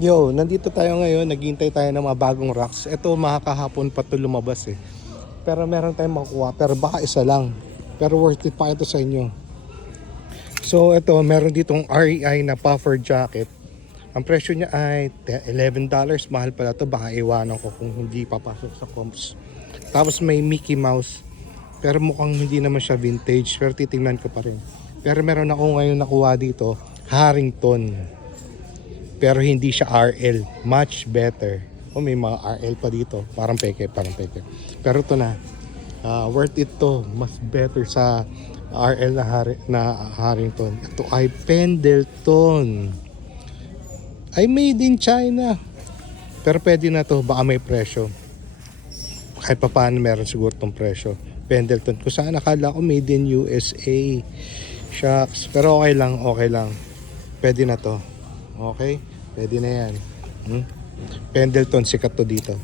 Yo, nandito tayo ngayon, naghihintay tayo ng mga bagong rocks. Ito makakahapon pa ito lumabas eh. Pero meron tayong makukuha, pero baka isa lang. Pero worth it pa ito sa inyo. So ito, meron ditong REI na puffer jacket. Ang presyo niya ay $11. Mahal pala to, baka iwanan ko kung hindi papasok sa comps. Tapos may Mickey Mouse. Pero mukhang hindi naman siya vintage, pero titingnan ko pa rin. Pero meron ako ngayon nakuha dito, Harrington. Pero hindi siya RL, much better. O may mga RL pa dito, parang peke, parang peke. Pero ito na, worth it to, mas better sa RL na Harrington. Ito ay Pendleton. Ay made in China. Pero pwede na to, baka may presyo. Kahit pa paano meron siguro tong presyo. Pendleton. Kung saan akala ko made in USA. Shucks. Pero okay lang, okay lang. Pwede na to. Okay? Pwede na yan. Pendleton, sikat to dito.